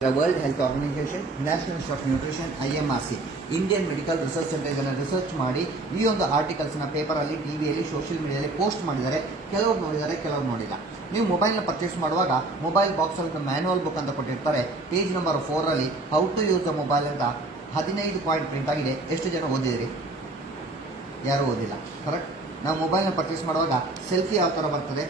The World Health Organization, National Institute of Nutrition, IMRC, Indian medical research centre ಇದನ್ನು research ಮಾಡಿ ಈ ಒಂದು ಆರ್ಟಿಕಲ್ಸ್ನ ಪೇಪರಲ್ಲಿ, ಟಿವಿಯಲ್ಲಿ, ಸೋಷಿಯಲ್ ಮೀಡಿಯಾದಲ್ಲಿ ಪೋಸ್ಟ್ ಮಾಡಿದ್ದಾರೆ. ಕೆಲವರು ನೋಡಿದ್ದಾರೆ, ಕೆಲವರು ನೋಡಿಲ್ಲ. ನೀವು ಮೊಬೈಲ್ನ ಪರ್ಚೇಸ್ ಮಾಡುವಾಗ ಮೊಬೈಲ್ ಬಾಕ್ಸಲ್ಲಿ ಒಂದು ಮ್ಯಾನ್ಯುವಲ್ ಬುಕ್ ಅಂತ ಕೊಟ್ಟಿರ್ತಾರೆ. ಪೇಜ್ ನಂಬರ್ 4ರಲ್ಲಿ how to use the mobile ಅಂತ 15 ಪಾಯಿಂಟ್ ಪ್ರಿಂಟ್ ಆಗಿದೆ. ಎಷ್ಟು ಜನ ಓದಿದಿರಿ? ಯಾರೂ ಓದಿಲ್ಲ. ಕರೆಕ್ಟ್. ನಾವು ಮೊಬೈಲ್ನ ಪರ್ಚೇಸ್ ಮಾಡುವಾಗ ಸೆಲ್ಫಿ ಯಾವ ಥರ ಬರ್ತದೆ,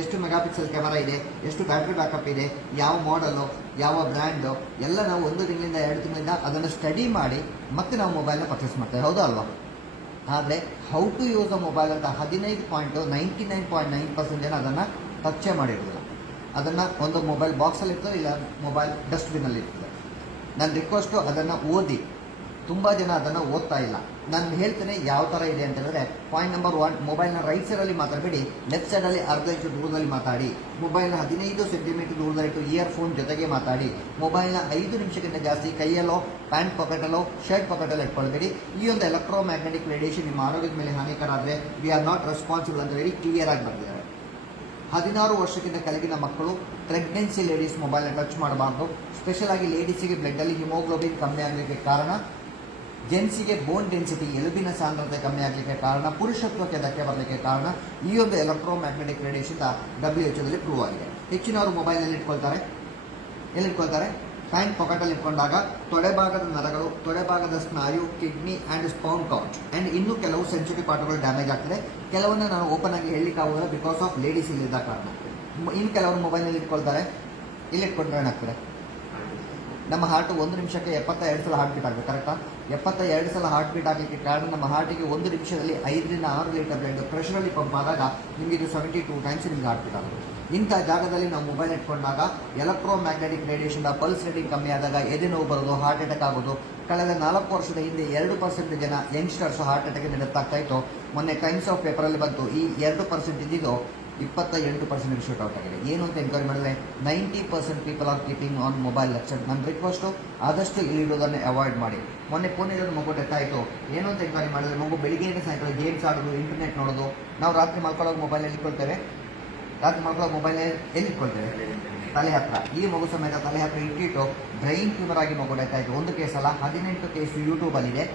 ಎಷ್ಟು ಮೆಗಾಪಿಕ್ಸೆಲ್ ಕ್ಯಾಮರಾ ಇದೆ, ಎಷ್ಟು ಬ್ಯಾಟ್ರಿ ಬ್ಯಾಕಪ್ ಇದೆ, ಯಾವ ಮಾಡಲು, ಯಾವ ಬ್ರ್ಯಾಂಡು ಎಲ್ಲ ನಾವು 1 ತಿಂಗಳಿಂದ 2 ತಿಂಗಳಿಂದ ಅದನ್ನು ಸ್ಟಡಿ ಮಾಡಿ ಮತ್ತೆ ನಾವು ಮೊಬೈಲ್ನ ಪರ್ಚೇಸ್ ಮಾಡ್ತೇವೆ. ಹೌದಾ ಅಲ್ವಾ? ಆದರೆ how to use the mobile ಅಂತ 99.9% ಜನ ಅದನ್ನು ಟಚ್ಚೇ ಮಾಡಿರೋದಿಲ್ಲ. ಅದನ್ನು ಒಂದು ಮೊಬೈಲ್ ಬಾಕ್ಸಲ್ಲಿ ಇರ್ತದೆ, ಇಲ್ಲ ಮೊಬೈಲ್ ಡಸ್ಟ್ಬಿನ್ನಲ್ಲಿ ಇರ್ತದೆ. ನನ್ನ ರಿಕ್ವೆಸ್ಟು ಅದನ್ನು ಓದಿ. ತುಂಬ ಜನ ಅದನ್ನು ಓದ್ತಾ ಇಲ್ಲ. ನಾನು ಹೇಳ್ತೇನೆ ಯಾವ ಥರ ಇದೆ ಅಂತ ಹೇಳಿದ್ರೆ, ಪಾಯಿಂಟ್ ನಂಬರ್ 1, ಮೊಬೈಲ್ನ ರೈಟ್ ಸೈಡಲ್ಲಿ ಮಾತಾಡಬೇಡಿ, ಲೆಫ್ಟ್ ಸೈಡಲ್ಲಿ ಅರ್ಧ ಇಂಚು ದೂರದಲ್ಲಿ ಮಾತಾಡಿ. ಮೊಬೈಲ್ನ 15 ಸೆಂಟಿಮೀಟರ್ ದೂರದಲ್ಲಿಟ್ಟು ಇಯರ್ಫೋನ್ ಜೊತೆಗೆ ಮಾತಾಡಿ. ಮೊಬೈಲ್ನ 5 ನಿಮಿಷಕ್ಕಿಂತ ಜಾಸ್ತಿ ಕೈಯಲ್ಲೋ, ಪ್ಯಾಂಟ್ ಪಾಕೆಟಲ್ಲೋ, ಶರ್ಟ್ ಪಾಕೆಟಲ್ಲೋ ಇಟ್ಕೊಳ್ಬೇಡಿ. ಈ ಒಂದು ಎಲೆಕ್ಟ್ರೋ ಮ್ಯಾಗ್ನೆಟಿಕ್ ರೇಡಿಯೇಷನ್ ನಿಮ್ಮ ಆರೋಗ್ಯದ ಮೇಲೆ ಹಾನಿಕರ ಆದರೆ ವಿ ಆರ್ ನಾಟ್ ರೆಸ್ಪಾನ್ಸಿಬಲ್ ಅಂತ ಹೇಳಿ ಕ್ಲಿಯರ್ ಆಗಿ ಬರ್ತಿದ್ದಾರೆ. 16 ವರ್ಷಕ್ಕಿಂತ ಕೆಳಗಿನ ಮಕ್ಕಳು, ಪ್ರೆಗ್ನೆನ್ಸಿ ಲೇಡೀಸ್ ಮೊಬೈಲ್ನ ಟಚ್ ಮಾಡಬಾರ್ದು. ಸ್ಪೆಷಲ್ ಆಗಿ ಲೇಡೀಸಿಗೆ ಬ್ಲಡ್ಡಲ್ಲಿ ಹಿಮೋಗ್ಲೋಬಿನ್ ಕಮ್ಮಿ ಆಗಲಿಕ್ಕೆ ಕಾರಣ, ಜೆಂಟ್ಸಿಗೆ ಬೋನ್ ಡೆನ್ಸಿಟಿ ಎಲುಬಿನ ಸಾಂದ್ರತೆ ಕಮ್ಮಿ ಆಗಲಿಕ್ಕೆ ಕಾರಣ, ಪುರುಷತ್ವಕ್ಕೆ ಧಕ್ಕೆ ಬರಲಿಕ್ಕೆ ಕಾರಣ ಈ ಒಂದು electro magnetic radiation WHO prove ಆಗಿದೆ. ಹೆಚ್ಚಿನವರು ಮೊಬೈಲ್ನಲ್ಲಿ ಇಟ್ಕೊಳ್ತಾರೆ. ಎಲ್ಲಿಟ್ಕೊಳ್ತಾರೆ? ಪ್ಯಾಂಟ್ ಪಾಕೆಟಲ್ಲಿ ಇಟ್ಕೊಂಡಾಗ ತೊಡೆಭಾಗದ ನರಗಳು, ತೊಡೆಭಾಗದ ಸ್ನಾಯು, kidney and sperm count and ಇನ್ನೂ ಕೆಲವು ಸೆನ್ಸಿಟಿವ್ ಪಾರ್ಟ್ಗಳು ಡ್ಯಾಮೇಜ್ ಆಗ್ತದೆ. ಕೆಲವನ್ನ ನಾನು ಓಪನ್ ಆಗಿ ಹೇಳಲಿಕ್ಕಾಗೋದಿಲ್ಲ, ಬಿಕಾಸ್ ಆಫ್ ಲೇಡೀಸ್ ಇಲ್ಲಿದ್ದ ಕಾರಣ. ಇನ್ನು ಕೆಲವರು ಮೊಬೈಲ್ನಲ್ಲಿ ಇಟ್ಕೊಳ್ತಾರೆ. ಇಲ್ಲಿ ಇಟ್ಕೊಂಡ್ರೆ ಏನಾಗ್ತದೆ? ನಮ್ಮ ಹಾರ್ಟ್ 1 ನಿಮಿಷಕ್ಕೆ 72 ಸಲ ಹಾರ್ಟ್ ಬೀಟ್ ಆಗಬೇಕು. ಕರೆಕ್ಟಾ? 72 ಸಲ ಹಾರ್ಟ್ ಬೀಟ್ ಆಗಲಿಕ್ಕೆ ಕಾರಣ, ನಮ್ಮ ಹಾರ್ಟಿಗೆ 1 ನಿಮಿಷದಲ್ಲಿ 5 ರಿಂದ 6 ಲೀಟರ್ ಬ್ಲಡ್ ಪ್ರೆಷರಲ್ಲಿ ಪಂಪ್ ಆದಾಗ ನಿಮಗೆ ಇದು 72 ಟೈಮ್ಸ್ ನಿಮ್ಗೆ ಹಾರ್ಟ್ ಬೀಟ್ ಆಗುತ್ತೆ. ಇಂಥ ಜಾಗದಲ್ಲಿ ನಾವು ಮೊಬೈಲ್ ಇಟ್ಕೊಂಡಾಗ electromagnetic radiation pulse rating ಕಮ್ಮಿ ಆದಾಗ ಎದೆ ನೋವು ಬರೋದು, ಹಾರ್ಟ್ ಅಟ್ಯಾಕ್ ಆಗೋದು. ಕಳೆದ 4 ವರ್ಷದ ಹಿಂದೆ 2% ಜನ ಯಂಗ್ಸ್ಟರ್ಸ್ ಹಾರ್ಟ್ ಅಟ್ಯಾಕ್ ಡೆತ್ ಆಗ್ತಾ ಇತ್ತು. ಮೊನ್ನೆ ಟೈಮ್ಸ್ ಆಫ್ ಪೇಪರಲ್ಲಿ ಬಂತು, ಈ 2% ಇದ್ದಿದ್ದು 28% ಶೂಟ್ ಔಟ್ ಆಗಿದೆ. ಏನು ಅಂತ ಎನ್ಕ್ವೈರಿ ಮಾಡಿದ್ರೆ 90% people are keeping on mobile lecture. ನನ್ನ ರಿಕ್ವೆಸ್ಟು ಆದಷ್ಟು ಇಲ್ಲಿಡೋದನ್ನು ಅವಾಯ್ಡ್ ಮಾಡಿ. ಮೊನ್ನೆ ಪುಣೆಯಲ್ಲಿ ಮಗು ಡೆತ್ ಆಯಿತು. ಏನು ಅಂತ ಎನ್ಕ್ವೈರಿ ಮಾಡಿದ್ರೆ, ಮಗು ಬೆಳಿಗ್ಗೆಯಿಂದ ಸಾಯಂಕಾಲ ಗೇಮ್ಸ್ ಆಡೋದು, ಇಂಟರ್ನೆಟ್ ನೋಡೋದು. ನಾವು ರಾತ್ರಿ ಮಲ್ಕೊಳ್ಳೋದು ಮೊಬೈಲಲ್ಲಿ ಇಟ್ಕೊಳ್ತೇವೆ. ರಾತ್ರಿ ಮಲ್ಕೊಳ್ಳೋದು ಮೊಬೈಲ್ ಎಲ್ಲಿ ಇಟ್ಕೊಳ್ತೇವೆ? ತಲೆ ಹತ್ರ. ಈ ಮಗು ಸಮೇತ ತಲೆ ಹತ್ರ ಇಟ್ಟಿಟ್ಟು ಬ್ರೈನ್ ಟ್ಯೂಮರ್ ಆಗಿ ಮಗು ಡೆತ್ ಆಯಿತು. 1 ಕೇಸಲ್ಲ, 18 ಕೇಸು ಯೂಟ್ಯೂಬಲ್ಲಿದೆ.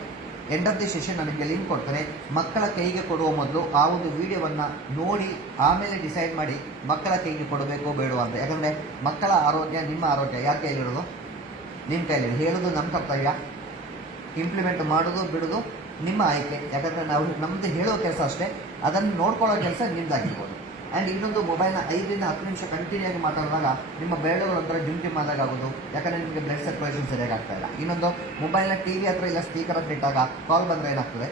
ಎಂಡ್ ಆಫ್ ದಿ ಸೆಷನ್ ನಾನು ನಿಮಗೆ ಲಿಂಕ್ ಕೊಡ್ತೇನೆ. ಮಕ್ಕಳ ಕೈಗೆ ಕೊಡುವ ಮೊದಲು ಆ ಒಂದು ವಿಡಿಯೋವನ್ನು ನೋಡಿ ಆಮೇಲೆ ಡಿಸೈಡ್ ಮಾಡಿ ಮಕ್ಕಳ ಕೈಗೆ ಕೊಡಬೇಕೋ ಬೇಡವಾ ಅಂತ. ಯಾಕಂದರೆ ಮಕ್ಕಳ ಆರೋಗ್ಯ ನಿಮ್ಮ ಆರೋಗ್ಯ ಯಾರ ಕೈಲಿರೋದು? ನಿಮ್ಮ ಕೈಲಿ. ಹೇಳೋದು ನಮ್ಮ ಕರ್ತವ್ಯ, ಇಂಪ್ಲಿಮೆಂಟ್ ಮಾಡೋದು ಬಿಡೋದು ನಿಮ್ಮ ಆಯ್ಕೆ. ಯಾಕಂದರೆ ನಾವು ನಮ್ಮದು ಹೇಳೋ ಕೆಲಸ ಅಷ್ಟೇ, ಅದನ್ನು ನೋಡ್ಕೊಳ್ಳೋ ಕೆಲಸ ನಿಮ್ಮದಾಗಿರ್ಬೋದು. ಆ್ಯಂಡ್ ಇನ್ನೊಂದು, ಮೊಬೈಲ್ನ 5 ರಿಂದ 10 ನಿಮಿಷ ಕಂಟಿನ್ಯೂ ಆಗಿ ಮಾತಾಡಿದಾಗ ನಿಮ್ಮ ಬೆರಳುಗಳು ಒಂಥರ ಜುಂಟಿ ಮಾದಾಗ ಆಗೋದು. ಯಾಕಂದರೆ ನಿಮಗೆ ಬ್ಲಡ್ ಸರ್ಕ್ಯುಲೇಷನ್ ಸರಿಯಾಗಿ ಆಗ್ತಾ ಇಲ್ಲ. ಇನ್ನೊಂದು, ಮೊಬೈಲ್ನ TV ಹತ್ರ ಇಲ್ಲ ಸ್ಪೀಕರ್ ಹತ್ರ ಇಟ್ಟಾಗ ಕಾಲ್ ಬಂದರೆ ಏನಾಗ್ತದೆ?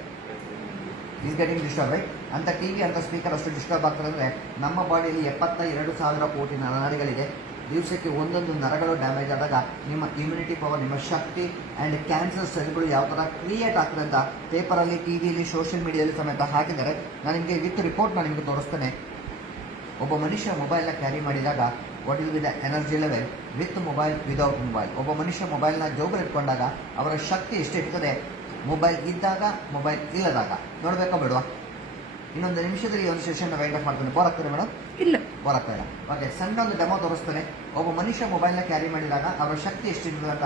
Is getting disturb, right? ಅಂತ TV ಅಂತ ಸ್ಪೀಕರ್ ಅಷ್ಟು ಡಿಸ್ಟರ್ಬ್ ಆಗ್ತದೆ ಅಂದರೆ ನಮ್ಮ ಬಾಡಿಯಲ್ಲಿ 72,000 ಕೋಟಿ ನರನಾಡಿಗಳಿದೆ. ದಿವಸಕ್ಕೆ ಒಂದೊಂದು ನರಗಳು ಡ್ಯಾಮೇಜ್ ಆದಾಗ ನಿಮ್ಮ ಇಮ್ಯುನಿಟಿ ಪವರ್, ನಿಮ್ಮ ಶಕ್ತಿ ಆ್ಯಂಡ್ ಕ್ಯಾನ್ಸರ್ ಸೆಲ್ಗಳು ಯಾವ ಥರ ಕ್ರಿಯೇಟ್ ಆಗ್ತದೆ ಅಂತ ಪೇಪರಲ್ಲಿ, ಟಿವಿಯಲ್ಲಿ, ಸೋಷಿಯಲ್ ಮೀಡಿಯಾದಲ್ಲಿ ಸಮೇತ ಹಾಕಿದ್ದಾರೆ. ನಾನು ನಿಮಗೆ ವಿತ್ ರಿಪೋರ್ಟ್ ನಾನು ನಿಮಗೆ ತೋರಿಸ್ತೇನೆ. ಒಬ್ಬ ಮನುಷ್ಯ ಮೊಬೈಲ್ನ ಕ್ಯಾರಿ ಮಾಡಿದಾಗ what is the energy level with mobile, without mobile. ಒಬ್ಬ ಮನುಷ್ಯ ಮೊಬೈಲ್ನ ಜೋಬಲ್ಲಿ ಇಟ್ಕೊಂಡಾಗ ಅವರ ಶಕ್ತಿ ಎಷ್ಟಿರ್ತದೆ ಮೊಬೈಲ್ ಇದ್ದಾಗ, ಮೊಬೈಲ್ ಇಲ್ಲದಾಗ. ನೋಡಬೇಕಾ ಬೇಡವಾ? ಇನ್ನೊಂದು ನಿಮಿಷದಲ್ಲಿ ಒಂದು ಸೆಷನ್ ವೈಂಡ್ ಅಪ್ ಮಾಡ್ತೇನೆ. ಬೋರ್ ಆಗ್ತದೆ ಮೇಡಮ್? ಇಲ್ಲ, ಬೋರ್ ಆಗ್ತಾ ಇಲ್ಲ. ಓಕೆ, ಸಣ್ಣ ಒಂದು ಡೆಮೋ ತೋರಿಸ್ತೇನೆ. ಒಬ್ಬ ಮನುಷ್ಯ ಮೊಬೈಲ್ನ ಕ್ಯಾರಿ ಮಾಡಿದಾಗ ಅವರ ಶಕ್ತಿ ಎಷ್ಟಿರ್ತದೆ ಅಂತ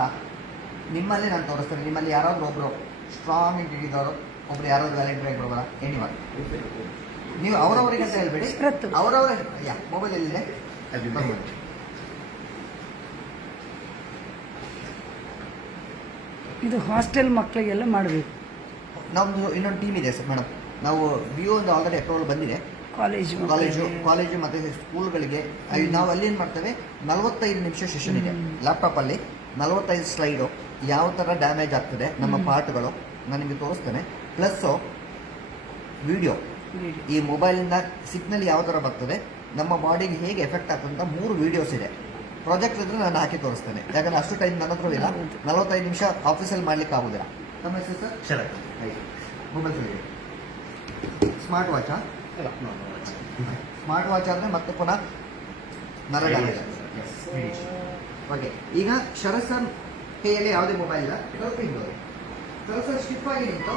ನಿಮ್ಮಲ್ಲಿ ನಾನು ತೋರಿಸ್ತೇನೆ. ನಿಮ್ಮಲ್ಲಿ ಯಾರಾದರೂ ಒಬ್ಬರು ಸ್ಟ್ರಾಂಗ್ ಇಂಟಿಗಿದ್ದವರು, ಒಬ್ರು ಯಾರಾದರೂ ವ್ಯಾಲೆಂಟೈನ್ ಬರೋಲ್ಲ, ಎನಿವನ್. ನೀವು ಅವರವರಿಗೆ ಅಂತ ಹೇಳ್ಬೇಡಿ, ಅವರವರೇ. ಮೊಬೈಲ್ ಎಲ್ಲಿದೆ? ಇದು ಹಾಸ್ಟೆಲ್ ಮಕ್ಕಳಿಗೆಲ್ಲ ಮಾಡಬೇಕು. ನಮ್ಮದು ಇನ್ನೊಂದು ಟೀಮ್ ಇದೆ ಸರ್ ಮೇಡಮ್. ನಾವು ಒಂದು ಆಲ್ರೆಡಿ ಅಪ್ರೂವಲ್ ಬಂದಿದೆ. ಕಾಲೇಜು ಮತ್ತು ಸ್ಕೂಲ್ಗಳಿಗೆ ನಾವು ಅಲ್ಲಿ ಏನು ಮಾಡ್ತೇವೆ, 45 ನಿಮಿಷ ಸೆಷನ್ ಇದೆ. ಲ್ಯಾಪ್ಟಾಪಲ್ಲಿ 45 ಸ್ಲೈಡು, ಯಾವ ಥರ ಡ್ಯಾಮೇಜ್ ಆಗ್ತದೆ ನಮ್ಮ ಪಾರ್ಟ್ಗಳು ನಾನು ನಿಮಗೆ ತೋರಿಸ್ತೇನೆ. ಪ್ಲಸ್ಸು ವಿಡಿಯೋ, ಈ ಮೊಬೈಲಿಂದ ಸಿಗ್ನಲ್ ಯಾವ ಥರ ಬರ್ತದೆ, ನಮ್ಮ ಬಾಡಿಗೆ ಹೇಗೆ ಎಫೆಕ್ಟ್ ಆಗ್ತದೆ ಅಂತ 3 ವೀಡಿಯೋಸ್ ಇದೆ. ಪ್ರಾಜೆಕ್ಟ್ ಇದ್ರೆ ನಾನು ಹಾಕಿ ತೋರಿಸ್ತೇನೆ. ಯಾಕಂದರೆ ಅಷ್ಟು ಟೈಮ್ ನನ್ನ ಹತ್ರ ಇಲ್ಲ. 45 ನಿಮಿಷ ಆಫೀಸಲ್ಲಿ ಮಾಡ್ಲಿಕ್ಕೆ ಆಗೋದಿಲ್ಲ. ನಮ್ಮ ಹೆಸರು ಸರ್? ಶರತ್. ಮೊಬೈಲ್ ಸರಿ. ಸ್ಮಾರ್ಟ್ ವಾಚಾ? ಸ್ಮಾರ್ಟ್ ವಾಚ್ ಆದರೆ ಮತ್ತೆ ಪುನಃ ನರ ಡ್ಯಾಮೇಜ್. ಓಕೆ, ಈಗ ಶರತ್ ಸರ್ ಕೈಯಲ್ಲಿ ಯಾವುದೇ ಮೊಬೈಲ್ ಇಲ್ಲ. ಶರತ್ ಸರ್ ಸ್ಟಿಫ್ ಆಗಿ ನಿಂತು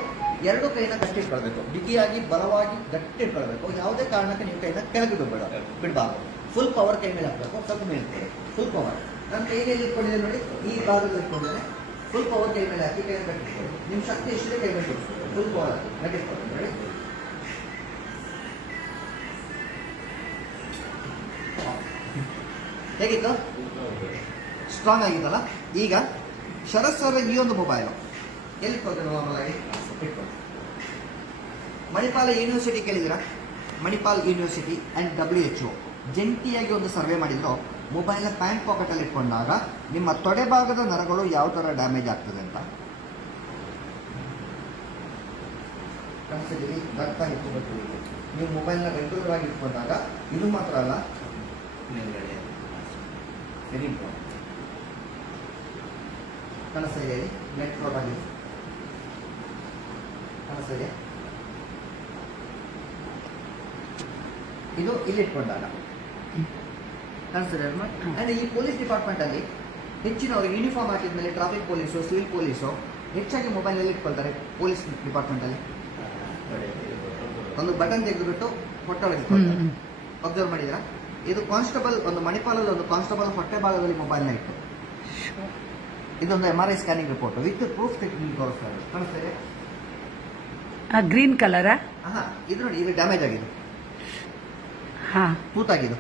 2 ಕೈನ ಗಟ್ಟಿ ಇಟ್ಕೊಳ್ಬೇಕು. ಬಿಗಿಯಾಗಿ, ಬಲವಾಗಿ ಗಟ್ಟಿ ಇಟ್ಕೊಳ್ಬೇಕು. ಯಾವುದೇ ಕಾರಣಕ್ಕೆ ನೀವು ಕೈನ ಕೆಳಗೆ ಬಿಡಬಾರ್ದು. ಫುಲ್ ಪವರ್ ಕೈ ಮೇಲೆ ಹಾಕಬೇಕು. ಸ್ವಲ್ಪ ಮೇಲೆ ಫುಲ್ ಪವರ್. ನನ್ನ ಕೈಯಲ್ಲಿ ಇಟ್ಕೊಂಡಿದೆ ನೋಡಿ, ಭಾಗದಲ್ಲಿ ಇಟ್ಕೊಂಡ್ರೆ ಫುಲ್ ಪವರ್ ಕೈ ಮೇಲೆ ಹಾಕಿ ಕೈ ಕಟ್ಟಿಟ್ಕೊಳ್ಳಿ. ನಿಮ್ಮ ಶಕ್ತಿ ಎಷ್ಟಿದೆ ಕೈ ಮೇಲೆ ಫುಲ್ ಪವರ್ ಹಾಕಿ ಕಟ್ಟಿಟ್ಕೊಳ್ಳಿ. ನೋಡಿ ಹೇಗಿತ್ತು? ಸ್ಟ್ರಾಂಗ್ ಆಗಿತ್ತಲ್ಲ. ಈಗ ಶರತ್ ಸರ್ ಈ ಒಂದು ಮೊಬೈಲು ಎಲ್ಲಿ ಇಟ್ಕೊಳ್ತಾರೆ ನಾರ್ಮಲ್ ಆಗಿ ಇಟ್ಕೊಳ್ಳಿ. ಮಣಿಪಾಲ ಯೂನಿವರ್ಸಿಟಿ ಕೇಳಿದ್ದೀರಾ? ಮಣಿಪಾಲ್ ಯೂನಿವರ್ಸಿಟಿ ಆ್ಯಂಡ್ WHO ಜಂಟಿಯಾಗಿ ಒಂದು ಸರ್ವೆ ಮಾಡಿದ್ರು. ಮೊಬೈಲ್ನ ಪ್ಯಾಂಟ್ ಪಾಕೆಟಲ್ಲಿ ಇಟ್ಕೊಂಡಾಗ ನಿಮ್ಮ ತೊಡೆ ಭಾಗದ ನರಗಳು ಯಾವ ಥರ ಡ್ಯಾಮೇಜ್ ಆಗ್ತದೆ ಅಂತ ಕನಸಲ್ಲಿ ಅರ್ಥ ಇಟ್ಕೋಬೇಕು. ನೀವು ಮೊಬೈಲ್ನ ರೆಗ್ಯುಲರ್ ಆಗಿ ಇಟ್ಕೊಂಡಾಗ ಇದು ಮಾತ್ರ ಅಲ್ಲ, ವೆರಿ ಇಂಪಾರ್ಟೆಂಟ್. ಕನಸಿದೆ ನೆಟ್ ಫ್ರಾಡ್ ಆಗಿದೆ. ಕನಸಿದೆ ಇದು ಇಲ್ಲಿ ಇಟ್ಕೊಂಡಾಗ ಕಾಣಿಸ್ತದೆ ಅಲ್ವಾ? ಅಂಡ್ ಈ ಪೊಲೀಸ್ ಡಿಪಾರ್ಟ್ಮೆಂಟ್ ಅಲ್ಲಿ ಹೆಚ್ಚಿನವರು ಯೂನಿಫಾರ್ಮ್ ಹಾಕಿದ ಮೇಲೆ ಟ್ರಾಫಿಕ್ ಪೊಲೀಸು, ಸಿವಿಲ್ ಪೊಲೀಸು ಹೆಚ್ಚಾಗಿ ಮೊಬೈಲ್ ಅಲ್ಲಿ ಇಟ್ಕೊಳ್ತಾರೆ. ಪೊಲೀಸ್ ಡಿಪಾರ್ಟ್ಮೆಂಟ್ ಅಲ್ಲಿ ಒಂದು ಬಟನ್ ತೆಗೆದುಬಿಟ್ಟು ಹೊಟ್ಟೆ ಇಟ್ಕೊಳ್ತಾರೆ. ಅಬ್ಸರ್ವ್ ಮಾಡಿದ್ರಾ? ಇದು ಕಾನ್ಸ್ಟೇಬಲ್, ಒಂದು ಮಣಿಪಾಲಲ್ಲಿ ಒಂದು ಕಾನ್ಸ್ಟೇಬಲ್ ಹೊಟ್ಟೆ ಭಾಗದಲ್ಲಿ ಮೊಬೈಲ್ನ ಇಟ್ಟು ಇದೊಂದು MRI scanning report with proof technique ತೋರಿಸ್ತಾರೆ. ಕಾಣಿಸ್ತದೆ? ಗ್ರೀನ್ ಕಲರಾ? ಹಾ, ಇದು ನೋಡಿ, ಇದು ಡ್ಯಾಮೇಜ್ ಆಗಿದೆ, ಹಾ, ತೂತಾಗಿದೆ.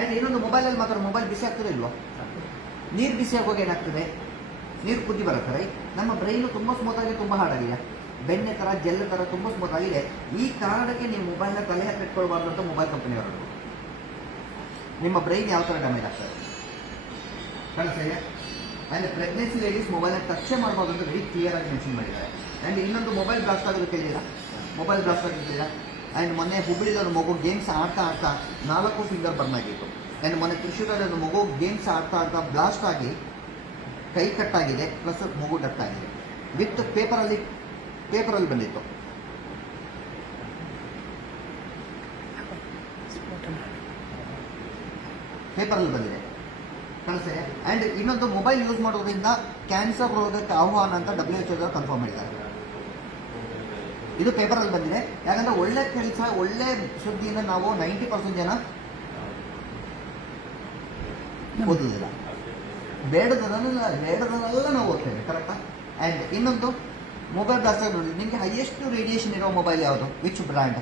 ಅಂಡ್ ಇನ್ನೊಂದು ಮೊಬೈಲ್ ಅಲ್ಲಿ ಮಾತ್ರ ಮೊಬೈಲ್ ಬಿಸಿ ಆಗ್ತದೆ ಇಲ್ವಾ? ನೀರು ಬಿಸಿ ಆಗುವಾಗ ಏನಾಗ್ತದೆ? ನೀರು ಕುದಿ ಬರುತ್ತೆ. ನಮ್ಮ ಬ್ರೈನು ತುಂಬಾ ಸ್ಮೂತ್ ಆಗಿ ತುಂಬಾ ಹಾರ್ಡ್ ಆಗಿದೆ, ಬೆಣ್ಣೆ ತರ ಜೆಲ್ ತರ ತುಂಬಾ ಸ್ಮೂತ್ ಆಗಿದೆ. ಈ ಕಾರಣಕ್ಕೆ ನೀವು ಮೊಬೈಲ್ನ ತಲೆ ಹತ್ತಿ ಇಟ್ಕೊಳ್ಬಾರ್ದು ಅಂತ ಮೊಬೈಲ್ ಕಂಪನಿ ಹೊರಡು. ನಿಮ್ಮ ಬ್ರೈನ್ ಯಾವ ತರ ಡ್ಯಾಮೇಜ್ ಆಗ್ತದೆ ಕಾಣಿಸ್ತಾ? ಅಂಡ್ ಪ್ರೆಗ್ನೆನ್ಸಿ ಲೇಡೀಸ್ ಮೊಬೈಲ್ನ ಟಚ್ ಮಾಡಬಾರ್ದು ಅಂತ ವೆರಿ ಕ್ಲಿಯರ್ ಆಗಿ ಮೆನ್ಷನ್ ಮಾಡಿದ್ದಾರೆ. ಅಂಡ್ ಇನ್ನೊಂದು ಮೊಬೈಲ್ ಬ್ಲಾಸ್ಟ್ ಆಗೋದು ಕೇಳಿಲ್ಲ, ಮೊಬೈಲ್ ಬ್ಲಾಸ್ಟ್ ಆಗಿರ್ತೀರಾ. ಆ್ಯಂಡ್ ಮೊನ್ನೆ ಹುಬ್ಬಳ್ಳಿದ ಒಂದು ಮಗು ಗೇಮ್ಸ್ ಆಡ್ತಾ 4 ಫಿಂಗರ್ ಬರ್ನ್ ಆಗಿತ್ತು. ಆ್ಯಂಡ್ ಮೊನ್ನೆ ತ್ರಿಶೂರಲ್ಲಿ ಒಂದು ಮಗು ಗೇಮ್ಸ್ ಆಡ್ತಾ ಬ್ಲಾಸ್ಟ್ ಆಗಿ ಕೈ ಕಟ್ಟಾಗಿದೆ, ಪ್ಲಸ್ ಮಗು ಡೆತ್ ಆಗಿದೆ. ವಿತ್ ಪೇಪರಲ್ಲಿ ಬಂದಿತ್ತು. ಪೇಪರಲ್ಲಿ ಬಂದಿದೆ, ಕಾಣಿಸ್ತದೆ. ಆ್ಯಂಡ್ ಇನ್ನೊಂದು ಮೊಬೈಲ್ ಯೂಸ್ ಮಾಡೋದ್ರಿಂದ ಕ್ಯಾನ್ಸರ್ ರೋಗಕ್ಕೆ ಆಹ್ವಾನ ಅಂತ WHO ಕನ್ಫರ್ಮ್ ಮಾಡಿದ್ದಾರೆ. ಇದು ಪೇಪರಲ್ಲಿ ಬಂದಿದೆ. ಯಾಕಂದ್ರೆ ಒಳ್ಳೆ ಕೆಲಸ, ಒಳ್ಳೆ ಸುದ್ದಿಯಿಂದ ನಾವು 90% ಜನ ಓದುದಿಲ್ಲ, ಬೇಡದನ್ನೆಲ್ಲ ನಾವು ಓದ್ತೇವೆ, ಕರೆಕ್ಟಾ? ಆ್ಯಂಡ್ ಇನ್ನೊಂದು ಮೊಬೈಲ್ ಬ್ಲಾಸ್ಟ್ ನೋಡಿ, ನಿಮಗೆ ಹೈಯೆಸ್ಟ್ ರೇಡಿಯೇಷನ್ ಇರೋ ಮೊಬೈಲ್ ಯಾವುದು? ವಿಚ್ ಬ್ರ್ಯಾಂಡ್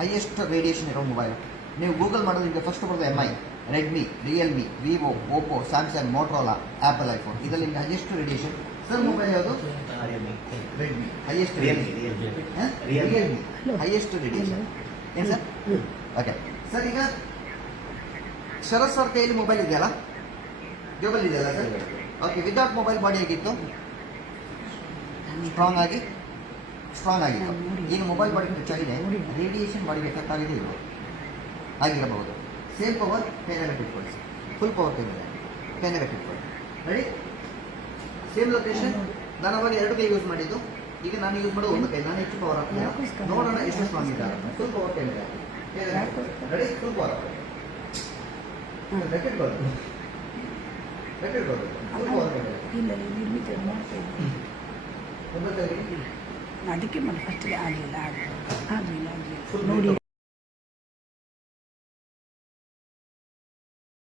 ಹೈಯೆಸ್ಟ್ ರೇಡಿಯೇಷನ್ ಇರೋ ಮೊಬೈಲ್? ನೀವು ಗೂಗಲ್ ಮಾಡೋದು ನಿಮಗೆ ಫಸ್ಟ್ ಬರೋದು MI, Redmi, Realme, Vivo, Oppo, Samsung, Motorola, apple, iPhone. ಇದರಲ್ಲಿ ನಿಮಗೆ ಹೈಯೆಸ್ಟ್ ರೇಡಿಯೇಷನ್ ಸರ್ ಮೊಬೈಲ್ ಯಾವುದು? Redmi highest Realme highest radiation. ಏನು ಸರ್? ಓಕೆ ಸರ್, ಈಗ ಶರತ್ ಸರ್ ಕೈಯಲ್ಲಿ ಮೊಬೈಲ್ ಇದೆಯಲ್ಲ, ಜೋಬಲ್ ಇದೆಯಲ್ಲ sir? Okay, without mobile body ಹೇಗಿತ್ತು? ಸ್ಟ್ರಾಂಗ್ ಆಗಿತ್ತು. ಈಗ ಮೊಬೈಲ್ ಬಾಡಿ ಹೆಚ್ಚಾಗಿದೆ, ರೇಡಿಯೇಷನ್ ಬಾಡಿಗೆ ಎಫೆಕ್ಟ್ ಆಗಿದೆ ಇಲ್ವ? ಆಗಿರಬಹುದು. ಸೇಮ್ ಪವರ್ ಕೈನಾಗ ಇಟ್ಕೊಳ್ಳಿ, ಫುಲ್ ಪವರ್ ಕೈನಾಗ ಇಟ್ಕೊಳ್ಳಿ. ರೆಡಿ? Same location. ನಾನು ಅವಾಗ 2 ಕೈ ಯೂಸ್ ಮಾಡಿದ್ದು, ಈಗ ನಾನು ಯೂಸ್ ಮಾಡೋದು 1 ಕೈ. ನಾನು ಹೆಚ್ಚು ಪವರ್ ಹಾಕ್ತೀನಿ, ನೋಡೋಣ ಎಷ್ಟು ಸ್ಟ್ರಾಂಗ್ ಇದ್ದಾರೆ. ಫುಲ್ ಪವರ್ ಕೈ ಮೇಲೆ ರೆಡಿ? ಫುಲ್ ಪವರ್ ಬೆಟ್ಟಿಟ್ಕೊಳ್ಳೋದು, ಫುಲ್ ಪವರ್ ಕೈ ಮೇಲೆ ಅದಕ್ಕೆ ಮತ್ತೆ ಫಸ್ಟ್ ಆಗಲಿಲ್ಲ ನೋಡಿ.